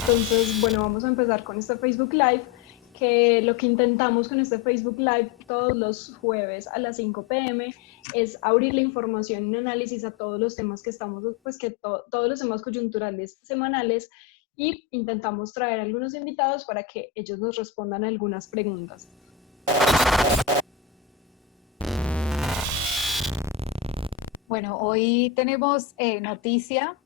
Entonces, bueno, vamos a empezar con este Facebook Live, que lo que intentamos con este Facebook Live todos los jueves a las 5 p.m. es abrir la información y un análisis a todos los temas que estamos, pues que todos los temas coyunturales semanales, y intentamos traer algunos invitados para que ellos nos respondan algunas preguntas. Bueno, hoy tenemos noticia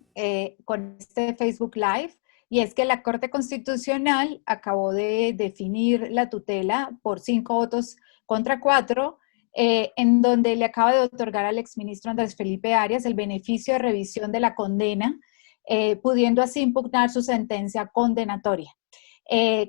con este Facebook Live, y es que la Corte Constitucional acabó de definir la tutela por 5 votos contra 4, en donde le acaba de otorgar al exministro Andrés Felipe Arias el beneficio de revisión de la condena, pudiendo así impugnar su sentencia condenatoria.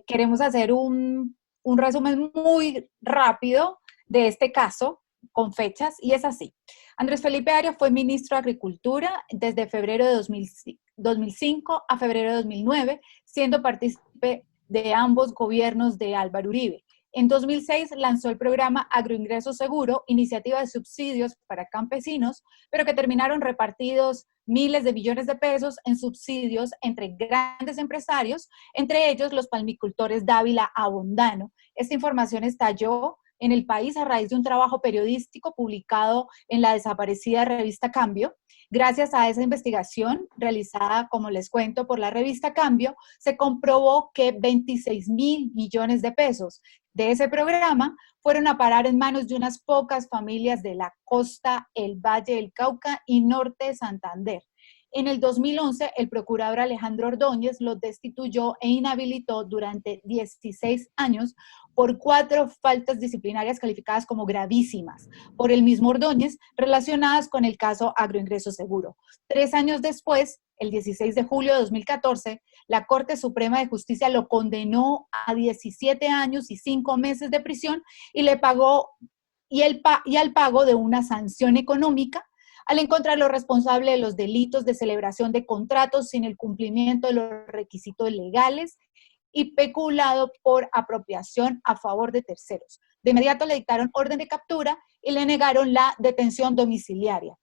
Queremos hacer un resumen muy rápido de este caso con fechas, y es así. Andrés Felipe Arias fue ministro de Agricultura desde febrero de 2005 a febrero de 2009, siendo partícipe de ambos gobiernos de Álvaro Uribe. En 2006 lanzó el programa Agroingreso Seguro, iniciativa de subsidios para campesinos, pero que terminaron repartidos miles de millones de pesos en subsidios entre grandes empresarios, entre ellos los palmicultores Dávila Abondano. Esta información estalló en el país a raíz de un trabajo periodístico publicado en la desaparecida revista Cambio. Gracias a esa investigación realizada, como les cuento, por la revista Cambio, se comprobó que 26.000 millones de pesos de ese programa fueron a parar en manos de unas pocas familias de la costa, el Valle del Cauca y norte de Santander. En el 2011, el procurador Alejandro Ordóñez lo destituyó e inhabilitó durante 16 años por 4 faltas disciplinarias calificadas como gravísimas por el mismo Ordóñez, relacionadas con el caso Agroingreso Seguro. 3 años después, el 16 de julio de 2014, la Corte Suprema de Justicia lo condenó a 17 años y 5 meses de prisión y le pagó al pago de una sanción económica al encontrarlo responsable de los delitos de celebración de contratos sin el cumplimiento de los requisitos legales y peculado por apropiación a favor de terceros. De inmediato le dictaron orden de captura y le negaron la detención domiciliaria.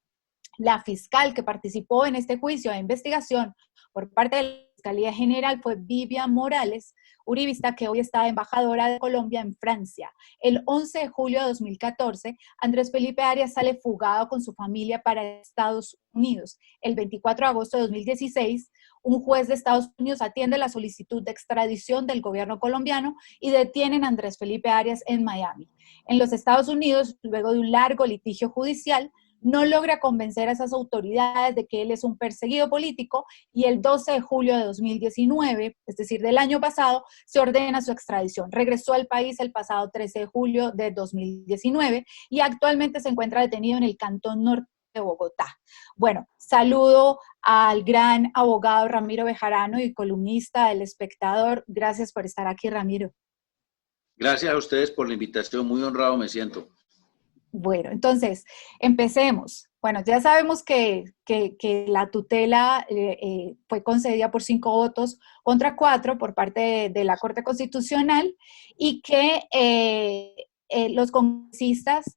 La fiscal que participó en este juicio de investigación por parte de la Fiscalía General fue Vivian Morales, uribista, que hoy está embajadora de Colombia en Francia. El 11 de julio de 2014, Andrés Felipe Arias sale fugado con su familia para Estados Unidos. El 24 de agosto de 2016, un juez de Estados Unidos atiende la solicitud de extradición del gobierno colombiano y detienen a Andrés Felipe Arias en Miami. En los Estados Unidos, luego de un largo litigio judicial, no logra convencer a esas autoridades de que él es un perseguido político, y el 12 de julio de 2019, es decir, del año pasado, se ordena su extradición. Regresó al país el pasado 13 de julio de 2019 y actualmente se encuentra detenido en el Cantón Norte de Bogotá. Bueno, saludo al gran abogado Ramiro Bejarano y columnista del Espectador. Gracias por estar aquí, Ramiro. Gracias a ustedes por la invitación, muy honrado me siento. Bueno, entonces, empecemos. Bueno, ya sabemos que la tutela fue concedida por 5 votos contra 4 por parte de la Corte Constitucional, y que los congresistas,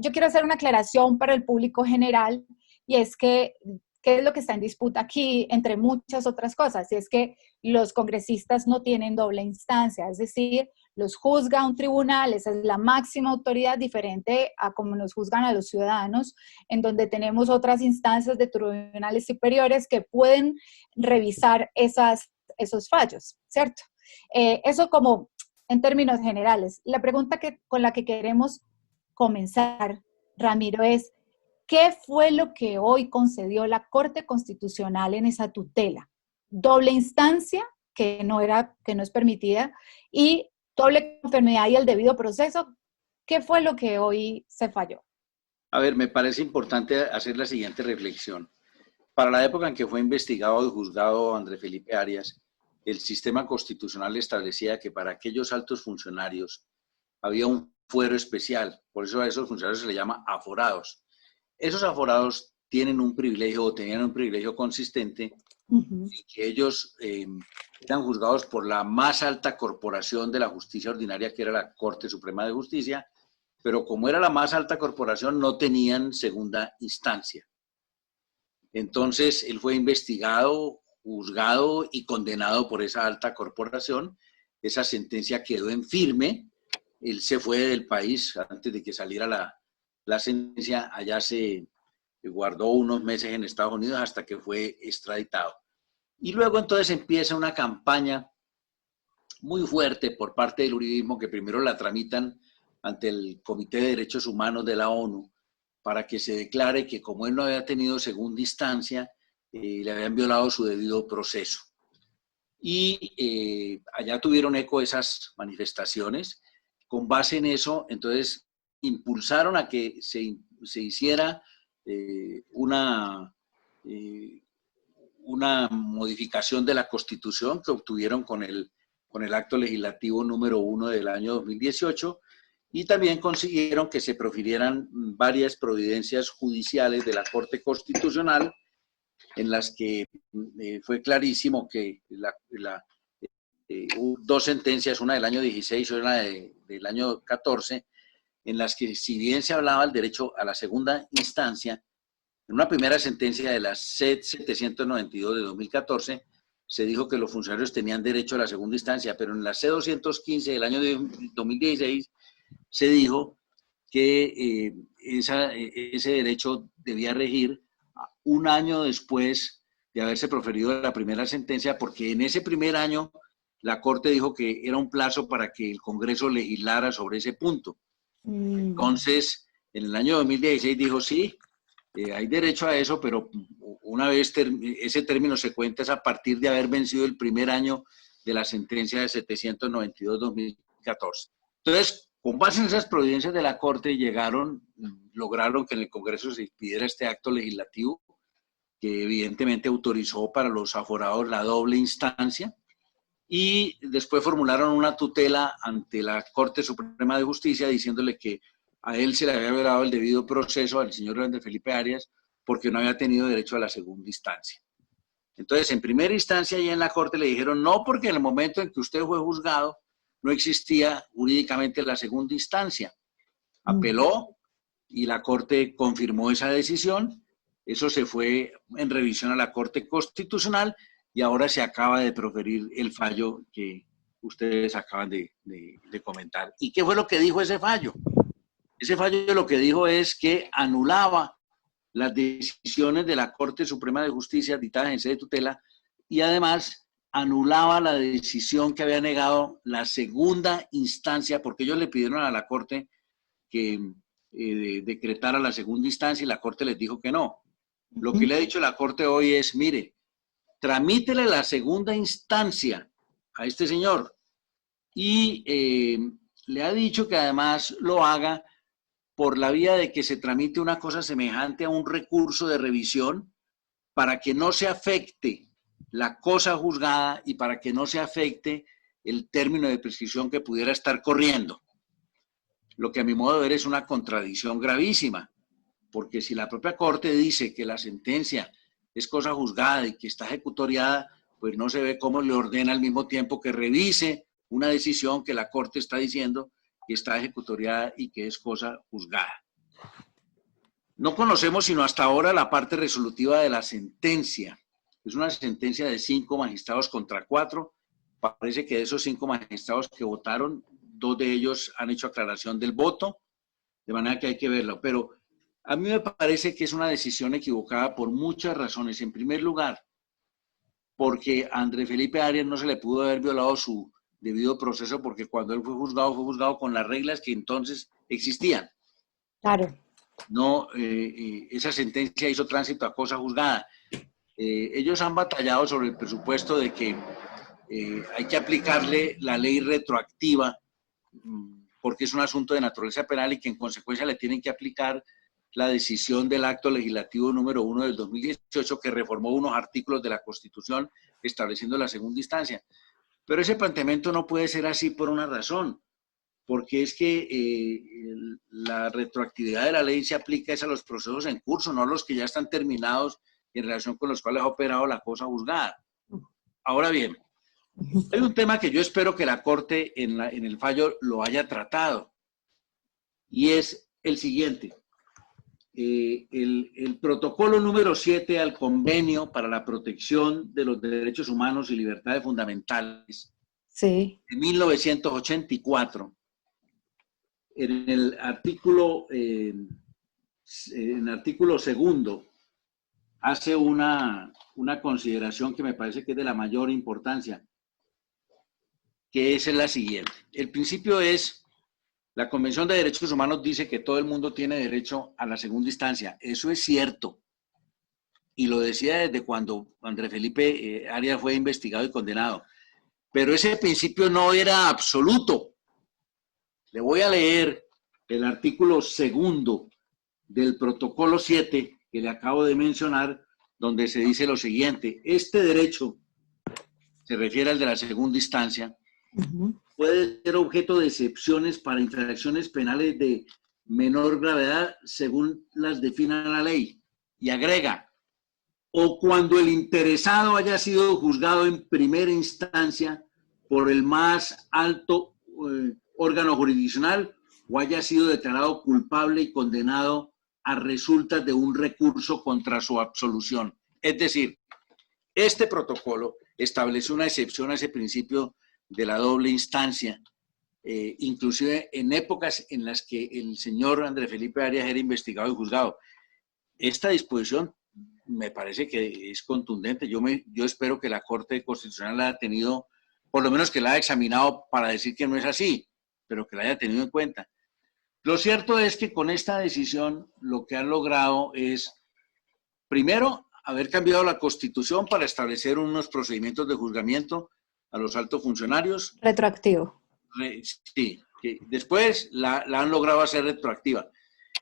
yo quiero hacer una aclaración para el público general, y es que, ¿qué es lo que está en disputa aquí? Entre muchas otras cosas, y es que los congresistas no tienen doble instancia, es decir, los juzga un tribunal, esa es la máxima autoridad, diferente a como nos juzgan a los ciudadanos, en donde tenemos otras instancias de tribunales superiores que pueden revisar esos fallos, ¿cierto? Eso como en términos generales. La pregunta con la que queremos comenzar, Ramiro, es ¿qué fue lo que hoy concedió la Corte Constitucional en esa tutela? Doble instancia, que no es permitida, y doble conformidad y el debido proceso. ¿Qué fue lo que hoy se falló? A ver, me parece importante hacer la siguiente reflexión. Para la época en que fue investigado y juzgado Andrés Felipe Arias, el sistema constitucional establecía que para aquellos altos funcionarios había un fuero especial, por eso a esos funcionarios se les llama aforados. Esos aforados tienen un privilegio o tenían un privilegio consistente en que ellos eran juzgados por la más alta corporación de la justicia ordinaria, que era la Corte Suprema de Justicia, pero como era la más alta corporación, no tenían segunda instancia. Entonces, él fue investigado juzgado y condenado por esa alta corporación. Esa sentencia quedó en firme. Él se fue del país antes de que saliera la sentencia. Allá se guardó unos meses en Estados Unidos hasta que fue extraditado. Y luego entonces empieza una campaña muy fuerte por parte del uribismo, que primero la tramitan ante el Comité de Derechos Humanos de la ONU para que se declare que como él no había tenido segunda instancia, le habían violado su debido proceso. Y allá tuvieron eco esas manifestaciones. Con base en eso, entonces, impulsaron a que se hiciera una modificación de la Constitución que obtuvieron con el acto legislativo número 1 del año 2018, y también consiguieron que se profirieran varias providencias judiciales de la Corte Constitucional, en las que fue clarísimo que dos sentencias, una del año 16 y una del año 14, en las que, si bien se hablaba del derecho a la segunda instancia, en una primera sentencia de la CED 792 de 2014, se dijo que los funcionarios tenían derecho a la segunda instancia, pero en la C 215 del año 2016 se dijo que ese derecho debía regir un año después de haberse proferido la primera sentencia, porque en ese primer año la Corte dijo que era un plazo para que el Congreso legislara sobre ese punto. Entonces, en el año 2016 dijo, sí, hay derecho a eso, pero una vez ese término se cuenta es a partir de haber vencido el primer año de la sentencia de 792-2014. Entonces, con base en esas providencias de la Corte, lograron que en el Congreso se expidiera este acto legislativo, que evidentemente autorizó para los aforados la doble instancia, y después formularon una tutela ante la Corte Suprema de Justicia diciéndole que a él se le había violado el debido proceso, al señor Andrés Felipe Arias, porque no había tenido derecho a la segunda instancia. Entonces, en primera instancia, y en la Corte le dijeron, no, porque en el momento en que usted fue juzgado, no existía jurídicamente la segunda instancia. Apeló y la Corte confirmó esa decisión. Eso se fue en revisión a la Corte Constitucional y ahora se acaba de proferir el fallo que ustedes acaban de comentar. ¿Y qué fue lo que dijo ese fallo? Ese fallo lo que dijo es que anulaba las decisiones de la Corte Suprema de Justicia dictadas en sede de tutela, y además anulaba la decisión que había negado la segunda instancia, porque ellos le pidieron a la Corte que decretara la segunda instancia y la Corte les dijo que no. Lo que le ha dicho la Corte hoy es, mire, tramítele la segunda instancia a este señor, y le ha dicho que además lo haga por la vía de que se tramite una cosa semejante a un recurso de revisión para que no se afecte la cosa juzgada y para que no se afecte el término de prescripción que pudiera estar corriendo. Lo que a mi modo de ver es una contradicción gravísima, porque si la propia Corte dice que la sentencia es cosa juzgada y que está ejecutoriada, pues no se ve cómo le ordena al mismo tiempo que revise una decisión que la Corte está diciendo que está ejecutoriada y que es cosa juzgada. No conocemos sino hasta ahora la parte resolutiva de la sentencia. Es una sentencia de 5 magistrados contra 4. Parece que de esos 5 magistrados que votaron, 2 de ellos han hecho aclaración del voto, de manera que hay que verlo. Pero a mí me parece que es una decisión equivocada por muchas razones. En primer lugar, porque a Andrés Felipe Arias no se le pudo haber violado su debido proceso, porque cuando él fue juzgado con las reglas que entonces existían. Claro. No, esa sentencia hizo tránsito a cosa juzgada. Ellos han batallado sobre el presupuesto de que hay que aplicarle la ley retroactiva, porque es un asunto de naturaleza penal y que en consecuencia le tienen que aplicar la decisión del acto legislativo número 1 del 2018, que reformó unos artículos de la Constitución estableciendo la segunda instancia. Pero ese planteamiento no puede ser así por una razón, porque es que la retroactividad de la ley se aplica a los procesos en curso, no a los que ya están terminados y en relación con los cuales ha operado la cosa juzgada. Ahora bien, hay un tema que yo espero que la Corte en el fallo lo haya tratado, y es el siguiente. el protocolo número 7 al convenio para la protección de los derechos humanos y libertades fundamentales Sí. de 1984, en el artículo segundo, hace una consideración que me parece que es de la mayor importancia, que es la siguiente. El principio es, la Convención de Derechos Humanos dice que todo el mundo tiene derecho a la segunda instancia. Eso es cierto. Y lo decía desde cuando Andrés Felipe Arias fue investigado y condenado. Pero ese principio no era absoluto. Le voy a leer el artículo segundo del protocolo 7 que le acabo de mencionar, donde se dice lo siguiente: este derecho, se refiere al de la segunda instancia, puede ser objeto de excepciones para infracciones penales de menor gravedad según las defina la ley. Y agrega, o cuando el interesado haya sido juzgado en primera instancia por el más alto órgano jurisdiccional o haya sido declarado culpable y condenado a resultas de un recurso contra su absolución. Es decir, este protocolo establece una excepción a ese principio de la doble instancia, inclusive en épocas en las que el señor Andrés Felipe Arias era investigado y juzgado. Esta disposición me parece que es contundente. Yo espero que la Corte Constitucional la haya tenido, por lo menos que la haya examinado para decir que no es así, pero que la haya tenido en cuenta. Lo cierto es que con esta decisión lo que han logrado es, primero, haber cambiado la Constitución para establecer unos procedimientos de juzgamiento a los altos funcionarios. Retroactivo. Sí, que después la han logrado hacer retroactiva.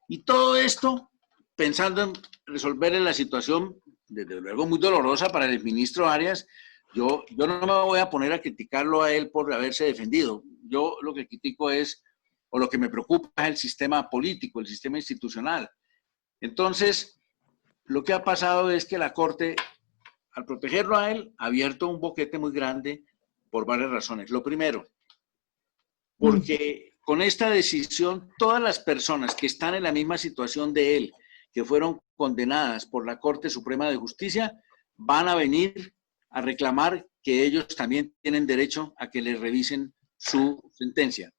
Y todo esto pensando en resolver la situación, desde luego muy dolorosa para el ministro Arias. Yo no me voy a poner a criticarlo a él por haberse defendido. Yo lo que critico es, o lo que me preocupa es el sistema político, el sistema institucional. Entonces, lo que ha pasado es que la Corte, al protegerlo a él, ha abierto un boquete muy grande por varias razones. Lo primero, porque con esta decisión, todas las personas que están en la misma situación de él, que fueron condenadas por la Corte Suprema de Justicia, van a venir a reclamar que ellos también tienen derecho a que les revisen su sentencia.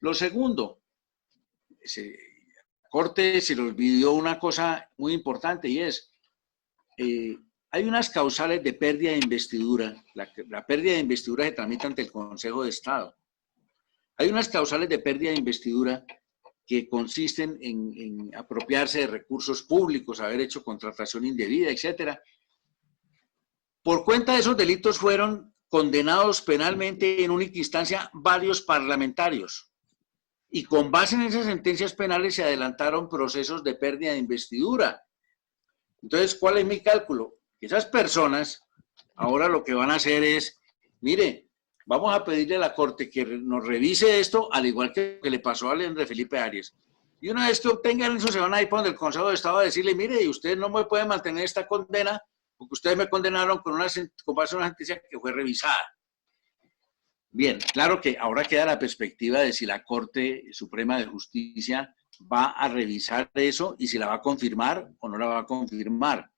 Lo segundo, la Corte se le olvidó una cosa muy importante y es, hay unas causales de pérdida de investidura. La pérdida de investidura se tramita ante el Consejo de Estado. Hay unas causales de pérdida de investidura que consisten en apropiarse de recursos públicos, haber hecho contratación indebida, etc. Por cuenta de esos delitos fueron condenados penalmente en única instancia varios parlamentarios. Y con base en esas sentencias penales se adelantaron procesos de pérdida de investidura. Entonces, ¿cuál es mi cálculo? Esas personas ahora lo que van a hacer es, mire, vamos a pedirle a la Corte que nos revise esto, al igual que le pasó a Andrés Felipe Arias. Y una vez que obtengan eso, se van a ir por el Consejo de Estado a decirle, mire, usted no me puede mantener esta condena, porque ustedes me condenaron con base a una sentencia que fue revisada. Bien, claro que ahora queda la perspectiva de si la Corte Suprema de Justicia va a revisar eso y si la va a confirmar o no la va a confirmar.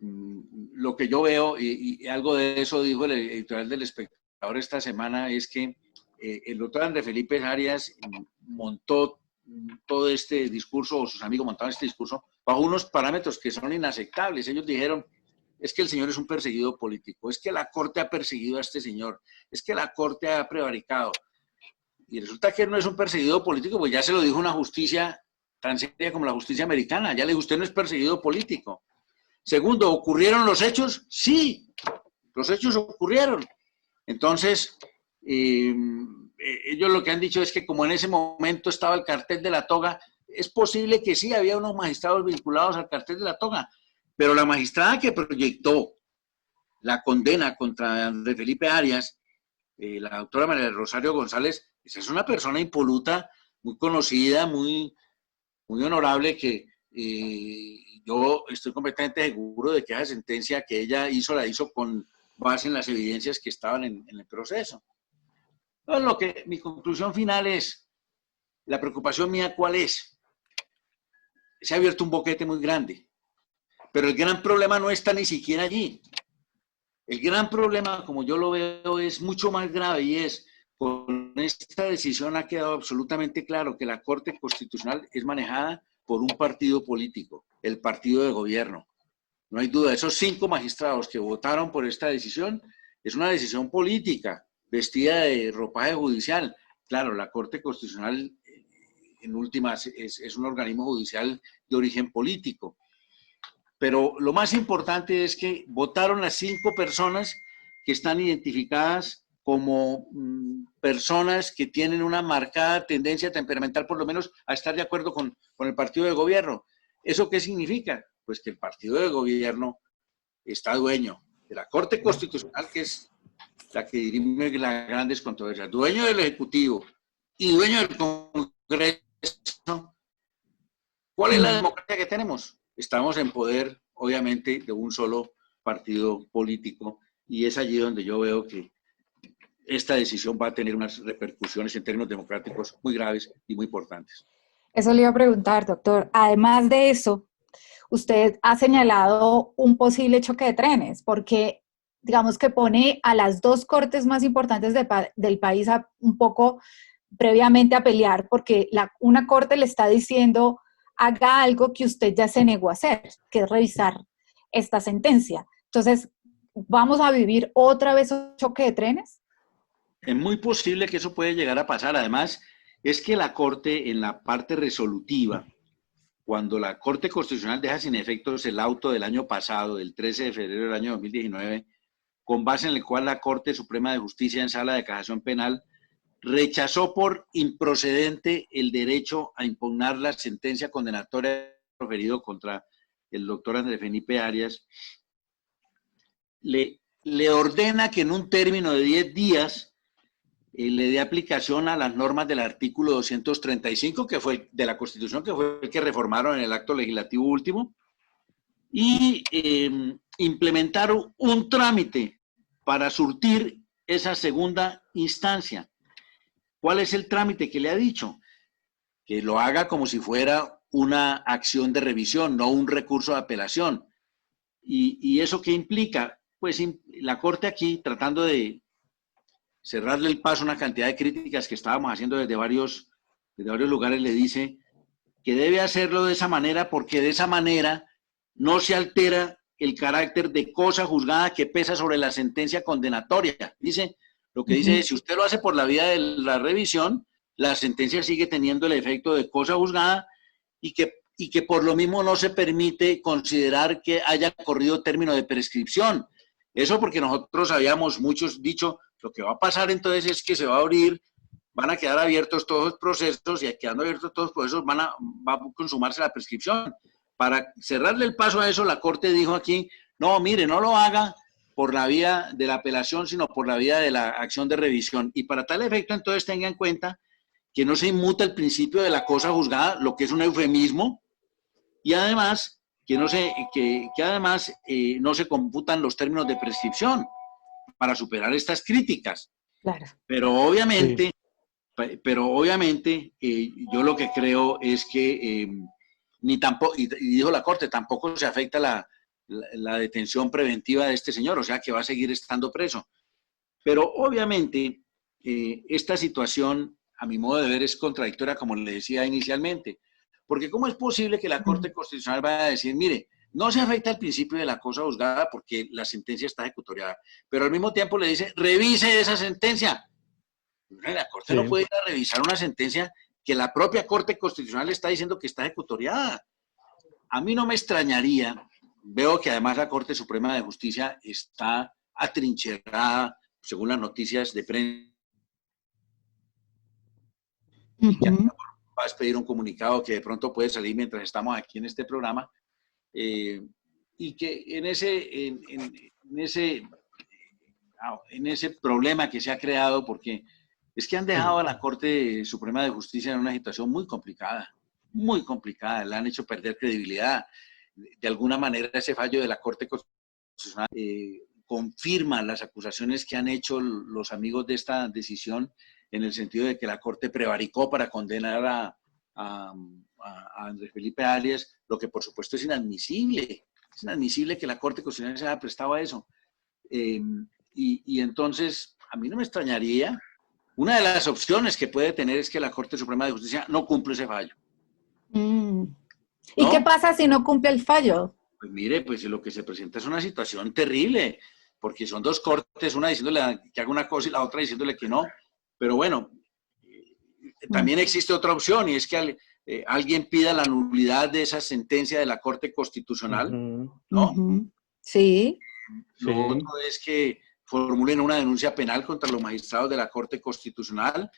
Lo que yo veo, y algo de eso dijo el editorial del Espectador esta semana, es que el doctor Andrés Felipe Arias montó todo este discurso, o sus amigos montaron este discurso, bajo unos parámetros que son inaceptables. Ellos dijeron, es que el señor es un perseguido político, es que la Corte ha perseguido a este señor, es que la Corte ha prevaricado. Y resulta que él no es un perseguido político, pues ya se lo dijo una justicia tan seria como la justicia americana. Ya le dijo, usted no es perseguido político. Segundo, ¿ocurrieron los hechos? Sí, los hechos ocurrieron. Entonces, ellos lo que han dicho es que como en ese momento estaba el cartel de la toga, es posible que sí, había unos magistrados vinculados al cartel de la toga, pero la magistrada que proyectó la condena contra Andrés Felipe Arias, la doctora María Rosario González, esa es una persona impoluta, muy conocida, muy honorable, que yo estoy completamente seguro de que esa sentencia que ella hizo, la hizo con base en las evidencias que estaban en el proceso. Entonces, mi conclusión final es, la preocupación mía, ¿cuál es? Se ha abierto un boquete muy grande, pero el gran problema no está ni siquiera allí. El gran problema, como yo lo veo, es mucho más grave y es, con esta decisión ha quedado absolutamente claro que la Corte Constitucional es manejada por un partido político, el partido de gobierno. No hay duda, esos 5 magistrados que votaron por esta decisión, es una decisión política, vestida de ropaje judicial. Claro, la Corte Constitucional, en últimas, es un organismo judicial de origen político. Pero lo más importante es que votaron las 5 personas que están identificadas como personas que tienen una marcada tendencia temperamental, por lo menos, a estar de acuerdo con el partido de gobierno. ¿Eso qué significa? Pues que el partido de gobierno está dueño de la Corte Constitucional, que es la que dirime las grandes controversias, dueño del Ejecutivo y dueño del Congreso. ¿Cuál es la democracia que tenemos? Estamos en poder, obviamente, de un solo partido político, y es allí donde yo veo que esta decisión va a tener unas repercusiones en términos democráticos muy graves y muy importantes. Eso le iba a preguntar, doctor. Además de eso, usted ha señalado un posible choque de trenes, porque digamos que pone a las 2 cortes más importantes del país un poco previamente a pelear, porque una corte le está diciendo haga algo que usted ya se negó a hacer, que es revisar esta sentencia. Entonces, ¿vamos a vivir otra vez un choque de trenes? Es muy posible que eso puede llegar a pasar. Además, es que la Corte, en la parte resolutiva, cuando la Corte Constitucional deja sin efectos el auto del año pasado, del 13 de febrero del año 2019, con base en el cual la Corte Suprema de Justicia en Sala de Casación Penal rechazó por improcedente el derecho a impugnar la sentencia condenatoria proferido contra el doctor Andrés Felipe Arias, le ordena que en un término de 10 días le dé aplicación a las normas del artículo 235, que fue de la Constitución, que fue el que reformaron en el acto legislativo último, y implementar un trámite para surtir esa segunda instancia. ¿Cuál es el trámite que le ha dicho? Que lo haga como si fuera una acción de revisión, no un recurso de apelación. ¿Y eso qué implica? Pues la Corte aquí, tratando de cerrarle el paso a una cantidad de críticas que estábamos haciendo desde varios lugares, le dice que debe hacerlo de esa manera porque de esa manera no se altera el carácter de cosa juzgada que pesa sobre la sentencia condenatoria. Dice, lo que dice es, si usted lo hace por la vía de la revisión, la sentencia sigue teniendo el efecto de cosa juzgada y que por lo mismo no se permite considerar que haya corrido término de prescripción. Eso porque nosotros habíamos muchos dicho, lo que va a pasar entonces es que se va a abrir, van a quedar abiertos todos los procesos y quedando abiertos todos los procesos va a consumarse la prescripción. Para cerrarle el paso a eso, la Corte dijo aquí, no, mire, no lo haga por la vía de la apelación, sino por la vía de la acción de revisión. Y para tal efecto, entonces tenga en cuenta que no se inmuta el principio de la cosa juzgada, lo que es un eufemismo, y además que además no se computan los términos de prescripción para superar estas críticas. Claro. Pero obviamente, yo lo que creo es que ni tampoco, y dijo la Corte, tampoco se afecta la detención preventiva de este señor, o sea que va a seguir estando preso. Pero obviamente esta situación, a mi modo de ver, es contradictoria, como le decía inicialmente, porque ¿cómo es posible que la Corte Constitucional vaya a decir, mire, no se afecta el principio de la cosa juzgada porque la sentencia está ejecutoriada, pero al mismo tiempo le dice, revise esa sentencia? La Corte no puede ir a revisar una sentencia que la propia Corte Constitucional está diciendo que está ejecutoriada. A mí no me extrañaría, veo que además la Corte Suprema de Justicia está atrincherada, según las noticias de prensa, y que va a expedir un comunicado que de pronto puede salir mientras estamos aquí en este programa, y que en ese problema que se ha creado, porque es que han dejado a la Corte Suprema de Justicia en una situación muy complicada, le han hecho perder credibilidad. De alguna manera ese fallo de la Corte Constitucional confirma las acusaciones que han hecho los amigos de esta decisión en el sentido de que la Corte prevaricó para condenar a Andrés Felipe Arias, lo que por supuesto es inadmisible. Es inadmisible que la Corte Constitucional se haya prestado a eso. Y entonces, a mí no me extrañaría. Una de las opciones que puede tener es que la Corte Suprema de Justicia no cumple ese fallo. ¿Y qué ¿No? pasa si no cumple el fallo? Pues mire, pues lo que se presenta es una situación terrible, porque son dos cortes, una diciéndole que haga una cosa y la otra diciéndole que no. Pero bueno, también existe otra opción y es que alguien pida la nulidad de esa sentencia de la Corte Constitucional, ¿no? Sí. Lo Sí. otro es que formulen una denuncia penal contra los magistrados de la Corte Constitucional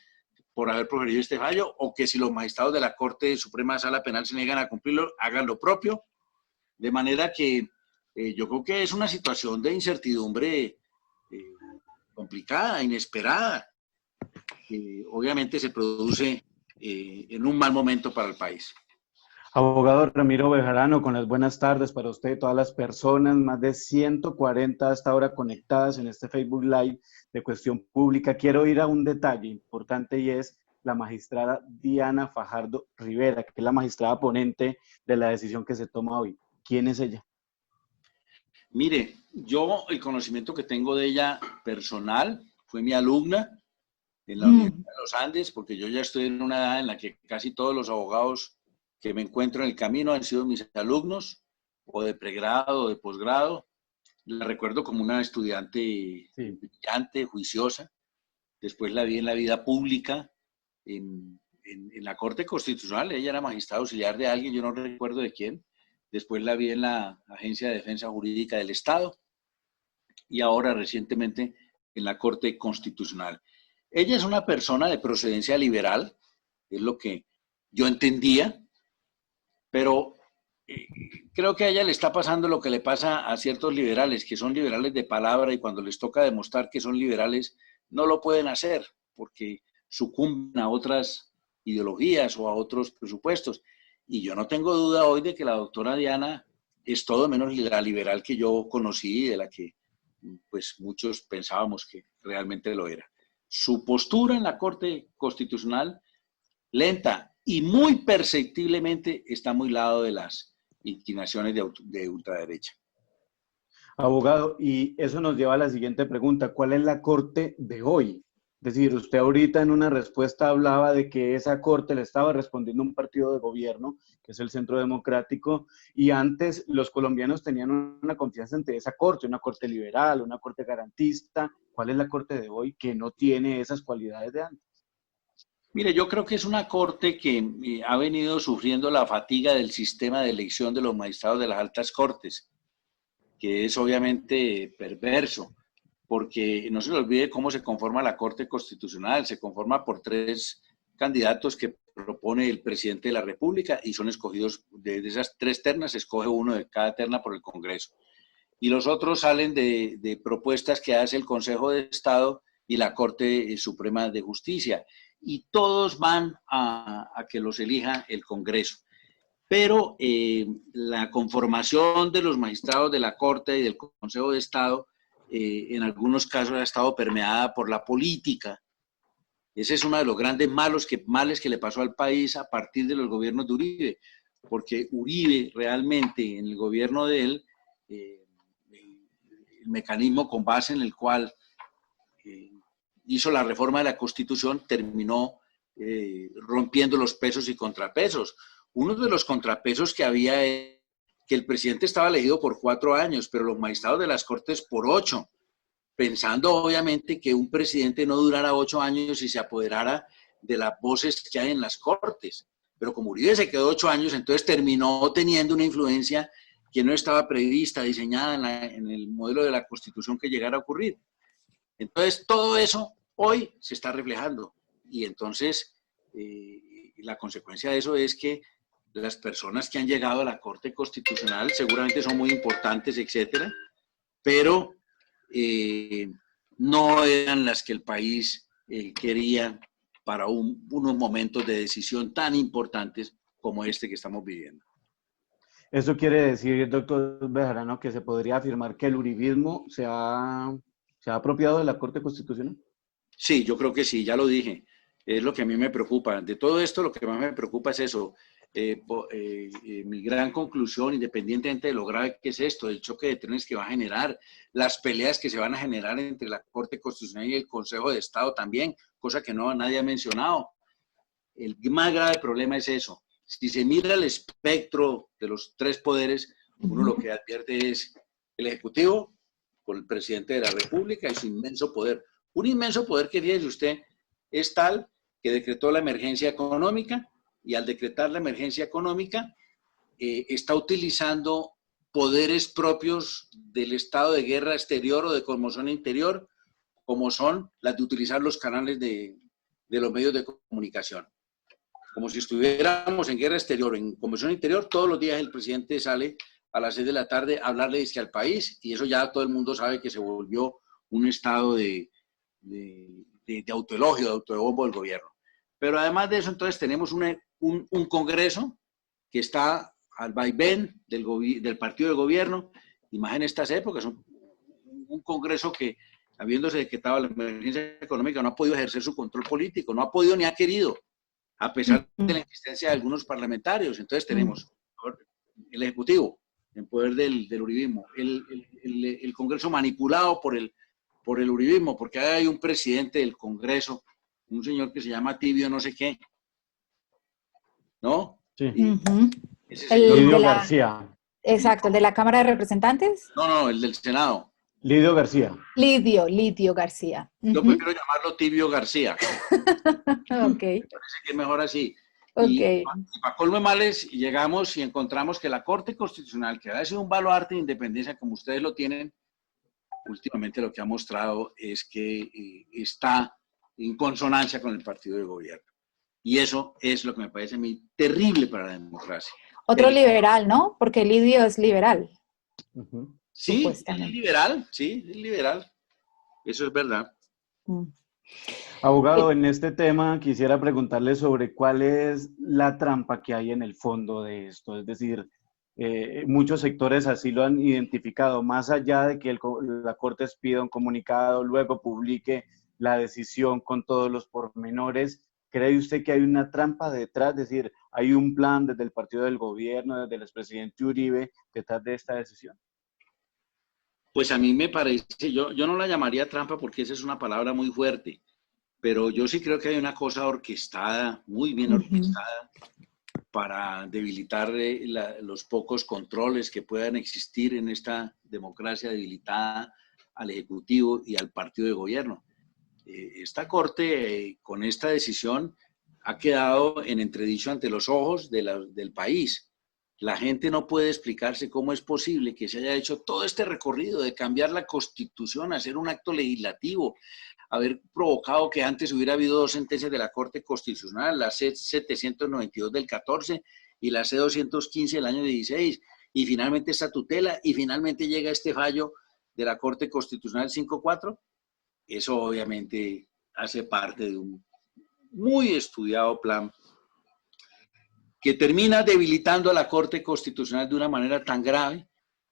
por haber proferido este fallo, o que si los magistrados de la Corte Suprema Sala Penal se niegan a cumplirlo, hagan lo propio. De manera que yo creo que es una situación de incertidumbre complicada, inesperada, que obviamente se produce en un mal momento para el país. Abogado Ramiro Bejarano, con las buenas tardes para usted y todas las personas, más de 140 hasta ahora conectadas en este Facebook Live de Cuestión Pública. Quiero ir a un detalle importante y es la magistrada Diana Fajardo Rivera, que es la magistrada ponente de la decisión que se toma hoy. ¿Quién es ella? Mire, yo el conocimiento que tengo de ella personal fue mi alumna en la Universidad de los Andes, porque yo ya estoy en una edad en la que casi todos los abogados que me encuentro en el camino han sido mis alumnos, o de pregrado o de posgrado. La recuerdo como una estudiante brillante, juiciosa. Después la vi en la vida pública, en la Corte Constitucional. Ella era magistrada auxiliar de alguien, yo no recuerdo de quién. Después la vi en la Agencia de Defensa Jurídica del Estado y ahora recientemente en la Corte Constitucional. Ella es una persona de procedencia liberal, es lo que yo entendía, pero creo que a ella le está pasando lo que le pasa a ciertos liberales, que son liberales de palabra y cuando les toca demostrar que son liberales, no lo pueden hacer porque sucumben a otras ideologías o a otros presupuestos. Y yo no tengo duda hoy de que la doctora Diana es todo menos la liberal que yo conocí y de la que pues muchos pensábamos que realmente lo era. Su postura en la Corte Constitucional, lenta y muy perceptiblemente, está muy al lado de las inclinaciones de ultraderecha. Abogado, y eso nos lleva a la siguiente pregunta. ¿Cuál es la Corte de hoy? Es decir, usted ahorita en una respuesta hablaba de que esa Corte le estaba respondiendo un partido de gobierno, que es el Centro Democrático, y antes los colombianos tenían una confianza ante esa Corte, una Corte liberal, una Corte garantista. ¿Cuál es la Corte de hoy que no tiene esas cualidades de antes? Mire, yo creo que es una Corte que ha venido sufriendo la fatiga del sistema de elección de los magistrados de las altas Cortes, que es obviamente perverso, porque no se le olvide cómo se conforma la Corte Constitucional. Se conforma por 3 candidatos que propone el presidente de la República y son escogidos, de esas 3 ternas, se escoge uno de cada terna por el Congreso. Y los otros salen de propuestas que hace el Consejo de Estado y la Corte Suprema de Justicia. Y todos van a que los elija el Congreso. Pero la conformación de los magistrados de la Corte y del Consejo de Estado en algunos casos ha estado permeada por la política. Ese es uno de los grandes males que le pasó al país a partir de los gobiernos de Uribe, porque Uribe realmente en el gobierno de él, el mecanismo con base en el cual hizo la reforma de la Constitución terminó rompiendo los pesos y contrapesos. Uno de los contrapesos que había es que el presidente estaba elegido por 4 años, pero los magistrados de las Cortes por 8, pensando obviamente que un presidente no durara 8 años y se apoderara de las voces que hay en las Cortes. Pero como Uribe se quedó 8 años, entonces terminó teniendo una influencia que no estaba prevista, diseñada en el modelo de la Constitución que llegara a ocurrir. Entonces, todo eso hoy se está reflejando. Y entonces, la consecuencia de eso es que las personas que han llegado a la Corte Constitucional seguramente son muy importantes, etcétera, pero no eran las que el país quería para unos momentos de decisión tan importantes como este que estamos viviendo. Eso quiere decir, doctor Bejarano, que se podría afirmar que el uribismo se ha apropiado de la Corte Constitucional. Sí, yo creo que sí, ya lo dije. Es lo que a mí me preocupa. De todo esto, lo que más me preocupa es eso. Mi gran conclusión, independientemente de lo grave que es esto, el choque de trenes que va a generar, las peleas que se van a generar entre la Corte Constitucional y el Consejo de Estado también, cosa que no nadie ha mencionado. El más grave problema es eso. Si se mira el espectro de los tres poderes, uno lo que advierte es el Ejecutivo, con el presidente de la República y su inmenso poder. Un inmenso poder que, fíjese usted, es tal que decretó la emergencia económica y al decretar la emergencia económica está utilizando poderes propios del estado de guerra exterior o de conmoción interior, como son las de utilizar los canales de los medios de comunicación. Como si estuviéramos en guerra exterior, en conmoción interior, todos los días el presidente sale a las 6 de la tarde a hablarle al país, y eso ya todo el mundo sabe que se volvió un estado de autoelogio, de autobombo del gobierno. Pero además de eso, entonces tenemos un Congreso que está al vaivén del partido de gobierno, y más en estas épocas, un Congreso que, habiéndose decretado la emergencia económica, no ha podido ejercer su control político, no ha podido ni ha querido, a pesar de la existencia de algunos parlamentarios. Entonces tenemos el Ejecutivo en poder del uribismo, el Congreso manipulado por el uribismo, porque hay un presidente del Congreso, un señor que se llama Tibio no sé qué, ¿no? Sí. Ese señor Lidio García. Exacto, el de la Cámara de Representantes. No, el del Senado. Lidio García. Lidio García. Yo prefiero llamarlo Tibio García. Ok. Me parece que es mejor así. Okay. Y para colmo de males, llegamos y encontramos que la Corte Constitucional, que ha sido un baluarte de independencia como ustedes lo tienen, últimamente lo que ha mostrado es que está en consonancia con el partido de gobierno. Y eso es lo que me parece a mí terrible para la democracia. Otro liberal, ¿no? Porque Lidio es liberal. Sí, es liberal, sí, es liberal. Eso es verdad. Abogado, en este tema quisiera preguntarle sobre cuál es la trampa que hay en el fondo de esto. Es decir, muchos sectores así lo han identificado, más allá de que la Corte pida un comunicado, luego publique la decisión con todos los pormenores. ¿Cree usted que hay una trampa detrás? Es decir, ¿hay un plan desde el partido del gobierno, desde el expresidente Uribe, detrás de esta decisión? Pues a mí me parece, yo no la llamaría trampa porque esa es una palabra muy fuerte, pero yo sí creo que hay una cosa orquestada, muy bien orquestada, para debilitar los pocos controles que puedan existir en esta democracia debilitada al Ejecutivo y al partido de gobierno. Esta Corte, con esta decisión, ha quedado en entredicho ante los ojos del país. La gente no puede explicarse cómo es posible que se haya hecho todo este recorrido de cambiar la Constitución, hacer un acto legislativo, haber provocado que antes hubiera habido dos sentencias de la Corte Constitucional, la C-792 del 14 y la C-215 del año 16, y finalmente esta tutela, y finalmente llega este fallo de la Corte Constitucional 5-4. Eso obviamente hace parte de un muy estudiado plan que termina debilitando a la Corte Constitucional de una manera tan grave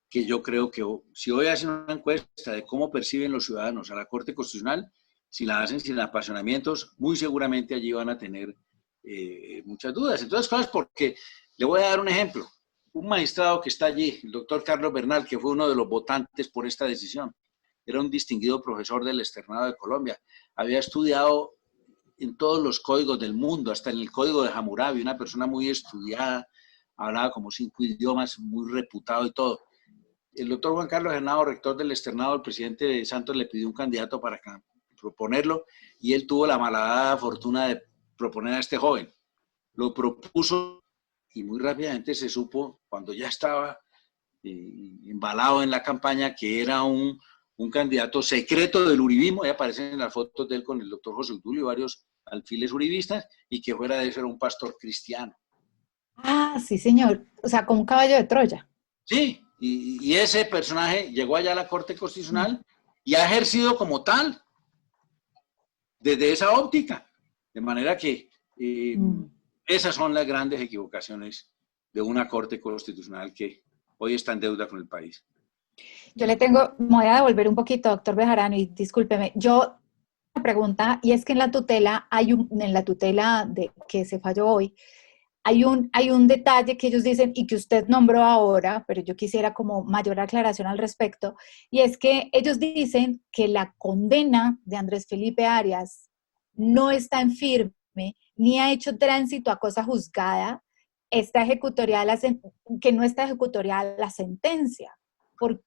que yo creo que si hoy hacen una encuesta de cómo perciben los ciudadanos a la Corte Constitucional, si la hacen sin apasionamientos, muy seguramente allí van a tener muchas dudas. Entonces, cosas porque le voy a dar un ejemplo. Un magistrado que está allí, el doctor Carlos Bernal, que fue uno de los votantes por esta decisión, era un distinguido profesor del Externado de Colombia, había estudiado en todos los códigos del mundo, hasta en el código de Hammurabi, una persona muy estudiada, hablaba como 5 idiomas, muy reputado y todo. El doctor Juan Carlos Hernado, rector del Externado, el presidente de Santos le pidió un candidato para proponerlo y él tuvo la malhadada fortuna de proponer a este joven. Lo propuso y muy rápidamente se supo, cuando ya estaba embalado en la campaña, que era un candidato secreto del uribismo. Ahí aparecen las fotos de él con el doctor José Udulio y varios alfiles uribistas, y que fuera de eso era un pastor cristiano. Ah, sí, señor. O sea, como un caballo de Troya. Sí, y ese personaje llegó allá a la Corte Constitucional y ha ejercido como tal desde esa óptica. De manera que esas son las grandes equivocaciones de una Corte Constitucional que hoy está en deuda con el país. Yo le tengo, me voy a devolver un poquito, doctor Bejarano, y discúlpeme, yo pregunta, y es que en la tutela en la tutela de que se falló hoy, hay un detalle que ellos dicen y que usted nombró ahora, pero yo quisiera como mayor aclaración al respecto, y es que ellos dicen que la condena de Andrés Felipe Arias no está en firme, ni ha hecho tránsito a cosa juzgada, está ejecutoriada que no está ejecutoriada la sentencia. Por,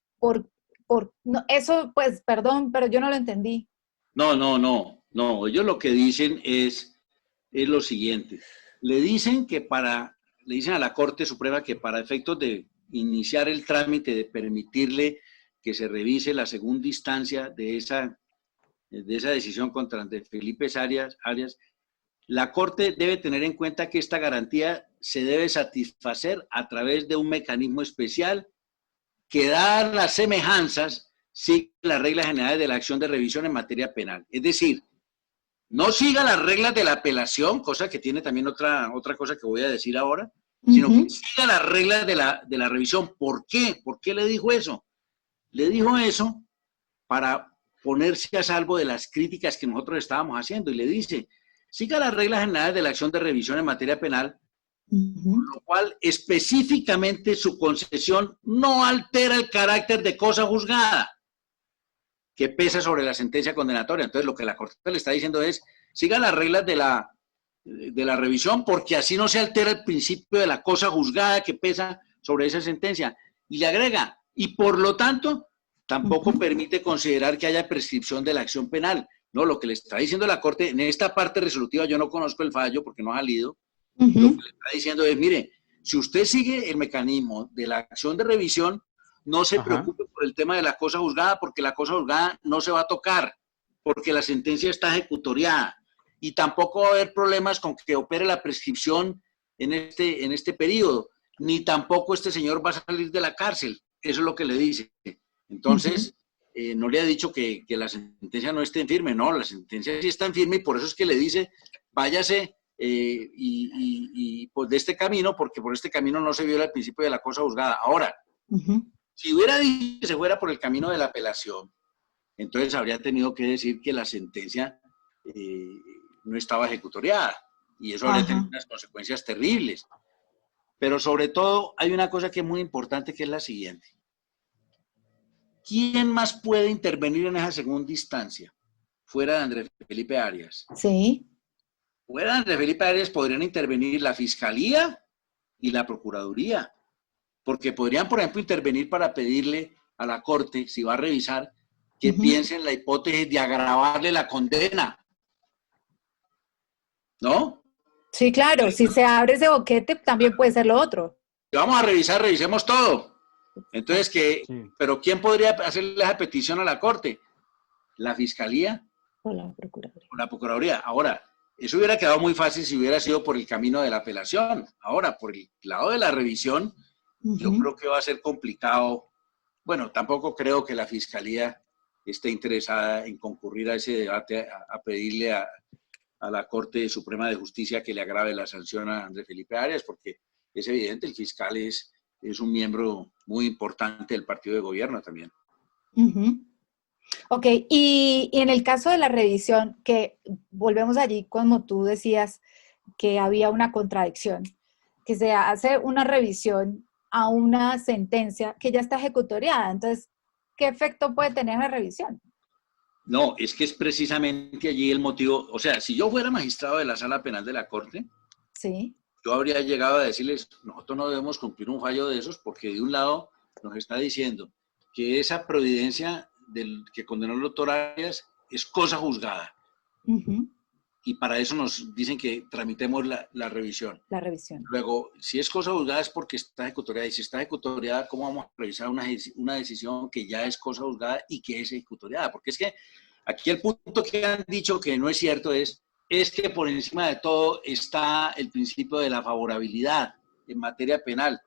por, no, eso, pues, perdón, pero yo no lo entendí. No. Ellos lo que dicen es lo siguiente. Le dicen a la Corte Suprema que para efectos de iniciar el trámite, de permitirle que se revise la segunda instancia de esa decisión contra Andrés Felipe Arias, la Corte debe tener en cuenta que esta garantía se debe satisfacer a través de un mecanismo especial que, dadas las semejanzas, sigue las reglas generales de la acción de revisión en materia penal. Es decir, no siga las reglas de la apelación, cosa que tiene también otra cosa que voy a decir ahora, sino que siga las reglas de la revisión. ¿Por qué? ¿Por qué le dijo eso? Le dijo eso para ponerse a salvo de las críticas que nosotros estábamos haciendo, y le dice, siga las reglas generales de la acción de revisión en materia penal, con lo cual específicamente su concesión no altera el carácter de cosa juzgada que pesa sobre la sentencia condenatoria. Entonces lo que la Corte le está diciendo es, siga las reglas de la revisión, porque así no se altera el principio de la cosa juzgada que pesa sobre esa sentencia. Y le agrega, y por lo tanto, tampoco permite considerar que haya prescripción de la acción penal. No, lo que le está diciendo la Corte, en esta parte resolutiva, yo no conozco el fallo porque no ha salido, lo que le está diciendo es, mire, si usted sigue el mecanismo de la acción de revisión, no se preocupe por el tema de la cosa juzgada, porque la cosa juzgada no se va a tocar, porque la sentencia está ejecutoriada. Y tampoco va a haber problemas con que opere la prescripción en este periodo, ni tampoco este señor va a salir de la cárcel. Eso es lo que le dice. Entonces, no le ha dicho que la sentencia no esté en firme. No, la sentencia sí está en firme, y por eso es que le dice, váyase pues de este camino, porque por este camino no se viola el principio de la cosa juzgada. Ahora, si hubiera dicho que se fuera por el camino de la apelación, entonces habría tenido que decir que la sentencia no estaba ejecutoriada, y eso habría tenido unas consecuencias terribles. Pero sobre todo hay una cosa que es muy importante, que es la siguiente. ¿Quién más puede intervenir en esa segunda instancia fuera de Andrés Felipe Arias? Sí. Fuera de Andrés Felipe Arias podrían intervenir la Fiscalía y la Procuraduría, porque podrían, por ejemplo, intervenir para pedirle a la Corte, si va a revisar, que piense en la hipótesis de agravarle la condena. ¿No? Sí, claro, si se abre ese boquete, también puede ser lo otro. Si vamos a revisar, revisemos todo. Entonces, ¿pero quién podría hacerle esa petición a la Corte? ¿La Fiscalía? O la Procuraduría. O la Procuraduría. Ahora, eso hubiera quedado muy fácil si hubiera sido por el camino de la apelación. Ahora, por el lado de la revisión, yo creo que va a ser complicado. Bueno, tampoco creo que la Fiscalía esté interesada en concurrir a ese debate, a pedirle a la Corte Suprema de Justicia que le agrave la sanción a Andrés Felipe Arias, porque es evidente, el fiscal es un miembro muy importante del partido de gobierno también. Ok, y en el caso de la revisión, que volvemos allí como tú decías que había una contradicción, que se hace una revisión a una sentencia que ya está ejecutoriada. Entonces, ¿qué efecto puede tener la revisión? No, es que es precisamente allí el motivo. O sea, si yo fuera magistrado de la Sala Penal de la Corte, sí, yo habría llegado a decirles, nosotros no debemos cumplir un fallo de esos, porque de un lado nos está diciendo que esa providencia que condenó el doctor Arias es cosa juzgada. Y para eso nos dicen que tramitemos la revisión. La revisión. Luego, si es cosa juzgada es porque está ejecutoriada. Y si está ejecutoriada, ¿cómo vamos a revisar una decisión que ya es cosa juzgada y que es ejecutoriada? Porque es que aquí el punto que han dicho que no es cierto es que por encima de todo está el principio de la favorabilidad en materia penal.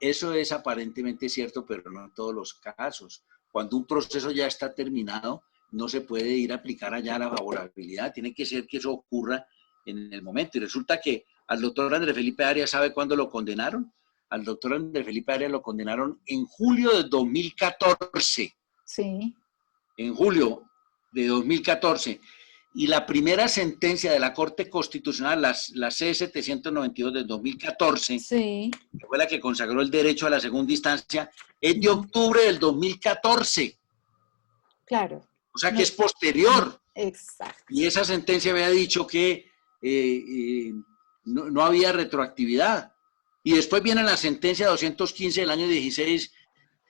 Eso es aparentemente cierto, pero no en todos los casos. Cuando un proceso ya está terminado, no se puede ir a aplicar allá la favorabilidad. Tiene que ser que eso ocurra en el momento. Y resulta que al doctor Andrés Felipe Arias, ¿sabe cuándo lo condenaron? Al doctor Andrés Felipe Arias lo condenaron en julio de 2014. Sí. En julio de 2014. Y la primera sentencia de la Corte Constitucional, la C-792 del 2014, Sí. que fue la que consagró el derecho a la segunda instancia, es de octubre del 2014. Claro. O sea que No, es posterior. exacto. Y esa sentencia había dicho que no había retroactividad. Y después viene la sentencia 215 del año 16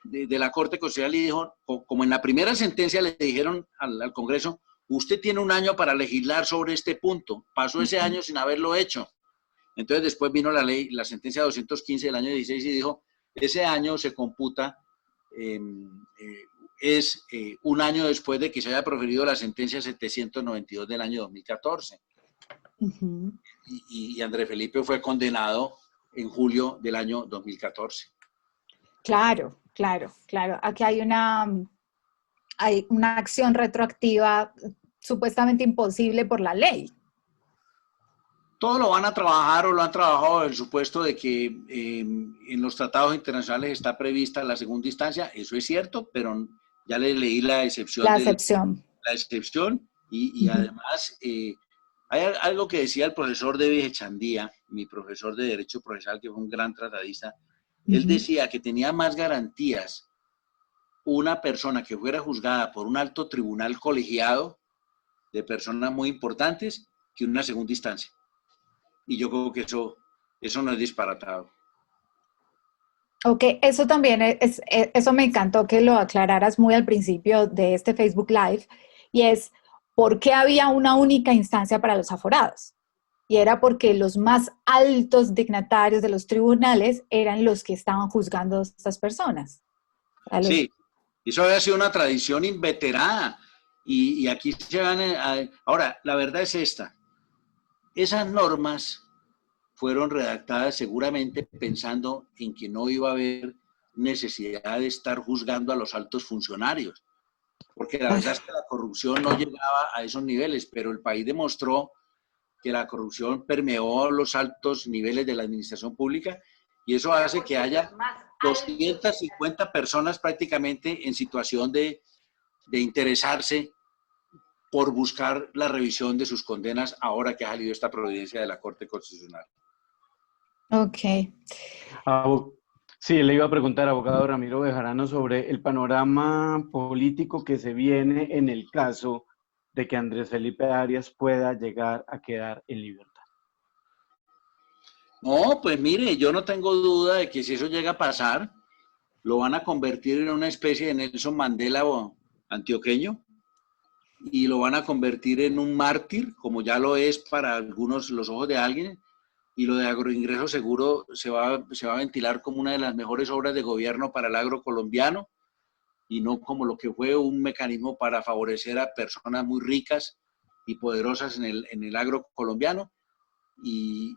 de la Corte Constitucional y dijo, como en la primera sentencia le dijeron al Congreso, usted tiene un año para legislar sobre este punto. Pasó ese año sin haberlo hecho. Entonces después vino la sentencia 215 del año 16 y dijo, ese año se computa, un año después de que se haya proferido la sentencia 792 del año 2014. Y Andrés Felipe fue condenado en julio del año 2014. Claro, claro, claro. Aquí hay una acción retroactiva supuestamente imposible por la ley. Todo lo van a trabajar o lo han trabajado en el supuesto de que en los tratados internacionales está prevista la segunda instancia. Eso es cierto, pero ya le leí la excepción. La excepción. La excepción y además hay algo que decía el profesor David Echandía, mi profesor de Derecho Procesal, que fue un gran tratadista. Él decía que tenía más garantías una persona que fuera juzgada por un alto tribunal colegiado de personas muy importantes que una segunda instancia. Y yo creo que eso no es disparatado. Ok, eso también eso me encantó que lo aclararas muy al principio de este Facebook Live, y es por qué había una única instancia para los aforados. Y era porque los más altos dignatarios de los tribunales eran los que estaban juzgando a estas personas. Sí, eso había sido una tradición inveterada. Y aquí se van ahora, la verdad es esta. Esas normas fueron redactadas seguramente pensando en que no iba a haber necesidad de estar juzgando a los altos funcionarios, porque la verdad es que la corrupción no llegaba a esos niveles, pero el país demostró que la corrupción permeó los altos niveles de la administración pública y eso hace que haya 250 personas prácticamente en situación de interesarse por buscar la revisión de sus condenas ahora que ha salido esta providencia de la Corte Constitucional. Ok. Sí, le iba a preguntar, abogado Ramiro Bejarano, sobre el panorama político que se viene en el caso de que Andrés Felipe Arias pueda llegar a quedar en libertad. No, pues mire, yo no tengo duda de que si eso llega a pasar, lo van a convertir en una especie de Nelson Mandela antioqueño y lo van a convertir en un mártir, como ya lo es para algunos los ojos de alguien, y lo de agroingreso seguro se va a ventilar como una de las mejores obras de gobierno para el agro colombiano y no como lo que fue un mecanismo para favorecer a personas muy ricas y poderosas en el agro colombiano. Y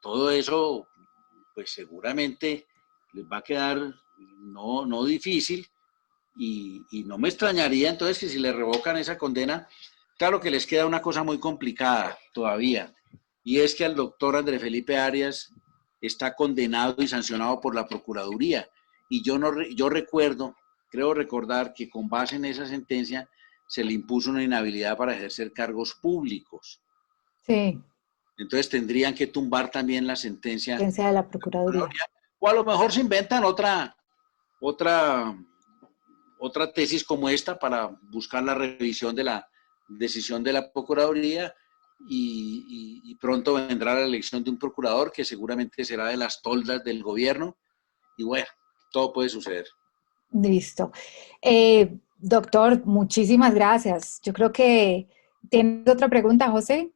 todo eso, pues seguramente les va a quedar no difícil y no me extrañaría entonces que si le revocan esa condena, claro que les queda una cosa muy complicada todavía, y es que al doctor Andrés Felipe Arias está condenado y sancionado por la Procuraduría, y yo creo recordar que con base en esa sentencia se le impuso una inhabilidad para ejercer cargos públicos. Sí. Entonces tendrían que tumbar también la sentencia de la Procuraduría. O a lo mejor se inventan otra tesis como esta para buscar la revisión de la decisión de la Procuraduría y pronto vendrá la elección de un procurador que seguramente será de las toldas del gobierno y bueno, todo puede suceder. Listo. Doctor, muchísimas gracias. Yo creo que ¿tienes otra pregunta, José?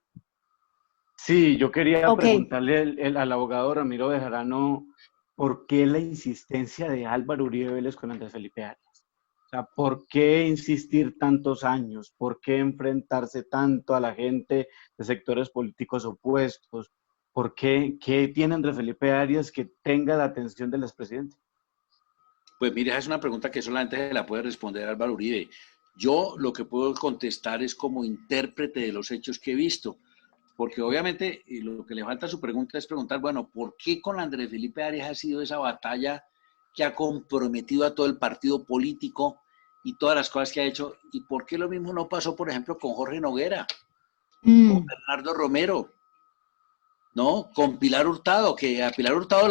Sí, yo quería preguntarle al abogado Ramiro Bejarano por qué la insistencia de Álvaro Uribe Vélez con Andrés Felipe Arias. O sea, ¿por qué insistir tantos años? ¿Por qué enfrentarse tanto a la gente de sectores políticos opuestos? ¿Por qué? ¿Qué tiene Andrés Felipe Arias que tenga la atención del expresidente? Pues mire, esa es una pregunta que solamente se la puede responder Álvaro Uribe. Yo lo que puedo contestar es como intérprete de los hechos que he visto, porque obviamente lo que le falta a su pregunta es preguntar, bueno, ¿por qué con Andrés Felipe Arias ha sido esa batalla que ha comprometido a todo el partido político y todas las cosas que ha hecho. ¿Y por qué lo mismo no pasó, por ejemplo, con Jorge Noguera, con Bernardo Romero, ¿no? Con Pilar Hurtado, que a Pilar Hurtado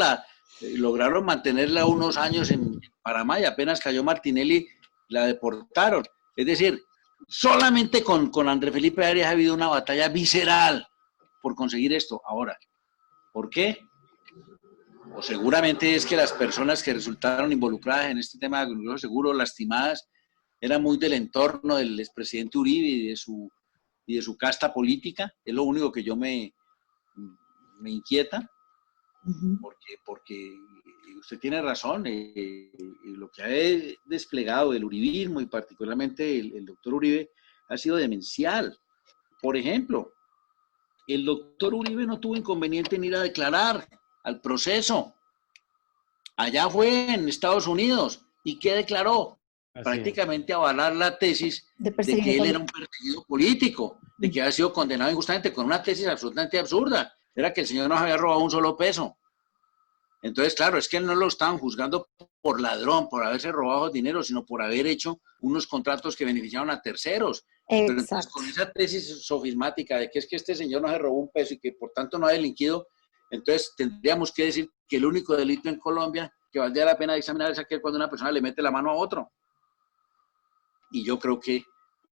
lograron mantenerla unos años en Panamá y apenas cayó Martinelli, la deportaron. Es decir, solamente con André Felipe Arias ha habido una batalla visceral por conseguir esto. Ahora, ¿por qué? O seguramente es que las personas que resultaron involucradas en este tema de Grupo Seguro, lastimadas, eran muy del entorno del expresidente Uribe y de su casta política. Es lo único que yo me inquieta, porque usted tiene razón, lo que ha desplegado el uribismo y particularmente el doctor Uribe ha sido demencial. Por ejemplo, el doctor Uribe no tuvo inconveniente en ir a declarar al proceso. Allá fue en Estados Unidos. ¿Y qué declaró? Prácticamente avalar la tesis de que él era un perseguido político, de que había sido condenado injustamente, con una tesis absolutamente absurda. Era que el señor no había robado un solo peso. Entonces, claro, es que él no lo estaban juzgando por ladrón, por haberse robado dinero, sino por haber hecho unos contratos que beneficiaron a terceros. Exacto. Pero entonces, con esa tesis sofismática de que es que este señor no se robó un peso y que por tanto no ha delinquido, entonces tendríamos que decir que el único delito en Colombia que valdría la pena examinar es aquel cuando una persona le mete la mano a otro. Y yo creo que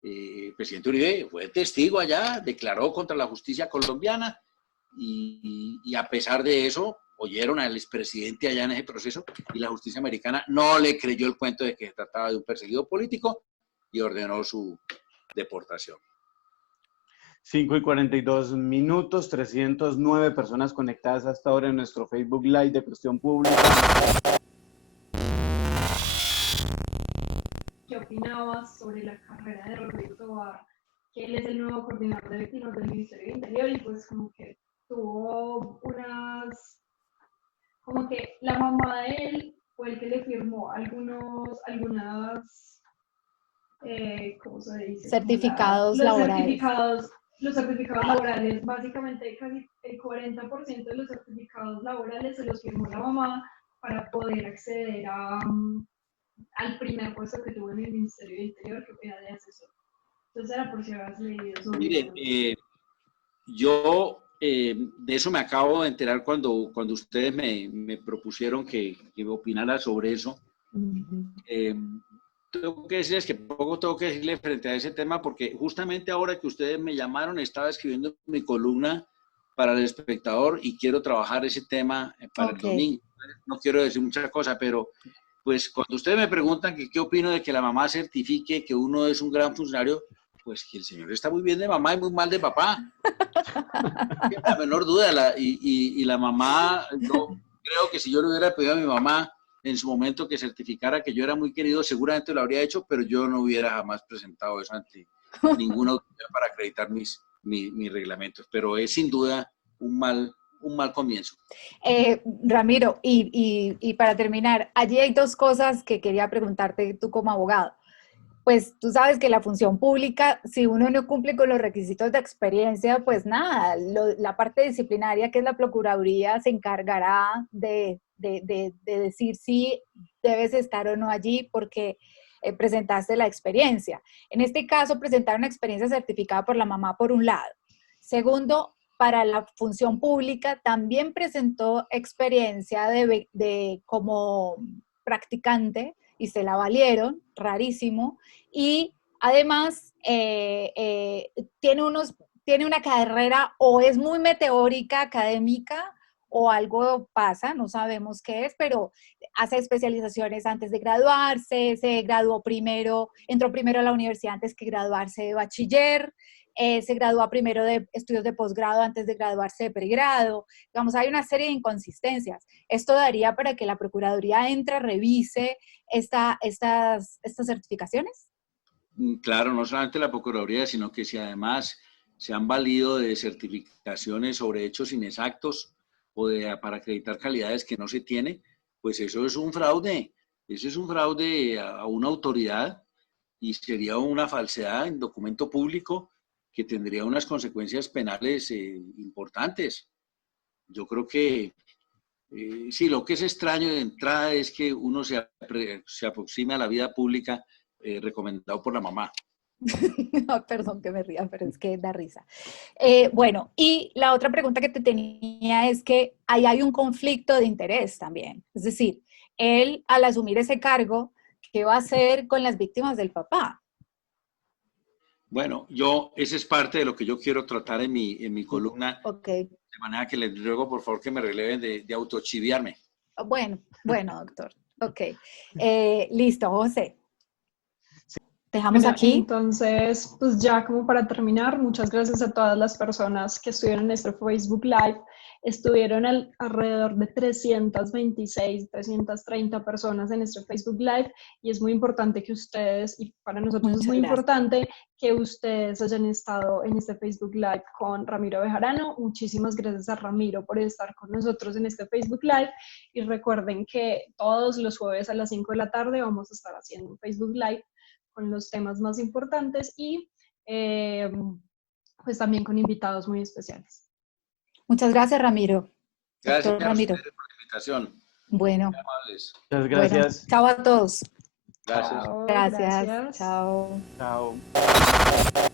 el presidente Uribe fue testigo allá, declaró contra la justicia colombiana y a pesar de eso oyeron al expresidente allá en ese proceso y la justicia americana no le creyó el cuento de que se trataba de un perseguido político y ordenó su deportación. 5:42, 309 personas conectadas hasta ahora en nuestro Facebook Live de Cuestión Pública. ¿Qué opinabas sobre la carrera de Rodrigo Tovar? Que él es el nuevo coordinador de víctimas del Ministerio del Interior y pues como que tuvo como que la mamá de él fue el que le firmó algunas, ¿cómo se dice? Certificados laborales. Los certificados laborales, básicamente casi el 40% de los certificados laborales se los firmó la mamá para poder acceder al primer puesto que tuvo en el Ministerio del Interior, que era de asesor. Entonces era por si habías leído sobre Mire, yo de eso me acabo de enterar cuando ustedes me propusieron que opinara sobre eso. Tengo que decirles que poco tengo que decirle frente a ese tema, porque justamente ahora que ustedes me llamaron estaba escribiendo mi columna para El Espectador y quiero trabajar ese tema para el domingo. No quiero decir muchas cosas, pero pues cuando ustedes me preguntan que qué opino de que la mamá certifique que uno es un gran funcionario, pues que el señor está muy bien de mamá y muy mal de papá. La menor duda. Y la mamá, yo creo que si yo le hubiera pedido a mi mamá en su momento que certificara que yo era muy querido, seguramente lo habría hecho, pero yo no hubiera jamás presentado eso ante ninguna autoridad para acreditar mis reglamentos. Pero es sin duda un mal comienzo. Ramiro, y para terminar, allí hay dos cosas que quería preguntarte tú como abogado. Pues tú sabes que la función pública, si uno no cumple con los requisitos de experiencia, pues nada, la parte disciplinaria, que es la Procuraduría, se encargará de decir si debes estar o no allí porque presentaste la experiencia. En este caso, presentar una experiencia certificada por la mamá por un lado. Segundo, para la función pública también presentó experiencia como practicante y se la valieron, rarísimo, y además tiene una carrera o es muy meteórica, académica, o algo pasa, no sabemos qué es, pero hace especializaciones antes de graduarse, se graduó primero, entró primero a la universidad antes que graduarse de bachiller, se graduó primero de estudios de posgrado antes de graduarse de pregrado. Digamos, hay una serie de inconsistencias. Esto daría para que la Procuraduría entre, revise estas certificaciones. Claro, no solamente la Procuraduría, sino que si además se han valido de certificaciones sobre hechos inexactos o para acreditar calidades que no se tiene, pues eso es un fraude. Eso es un fraude a una autoridad y sería una falsedad en documento público que tendría unas consecuencias penales importantes. Yo creo que sí, lo que es extraño de entrada es que uno se aproxime a la vida pública recomendado por la mamá. No, perdón que me ría, pero es que da risa. Bueno, y la otra pregunta que te tenía es que ahí hay un conflicto de interés también. Es decir, él al asumir ese cargo, ¿qué va a hacer con las víctimas del papá? Bueno, ese es parte de lo que yo quiero tratar en mi columna, Ok, de manera que les ruego por favor que me releven de autochiviarme. bueno, doctor. Ok, listo, José. Dejamos Bueno, aquí. entonces, pues ya como para terminar, muchas gracias a todas las personas que estuvieron en nuestro Facebook Live. Estuvieron alrededor de 326, 330 personas en nuestro Facebook Live y es muy importante que ustedes, y para nosotros es Muchas muy gracias. importante que ustedes hayan estado en este Facebook Live con Ramiro Bejarano. Muchísimas gracias a Ramiro por estar con nosotros en este Facebook Live y recuerden que todos los jueves a las 5 de la tarde vamos a estar haciendo un Facebook Live con los temas más importantes y pues también con invitados muy especiales. Muchas gracias, Ramiro. Gracias Doctor a Ramiro. ustedes por la invitación. Bueno, Muy amables. Muchas bueno, gracias. chao a todos. Gracias. Chao, Gracias. gracias. Chao. Chao.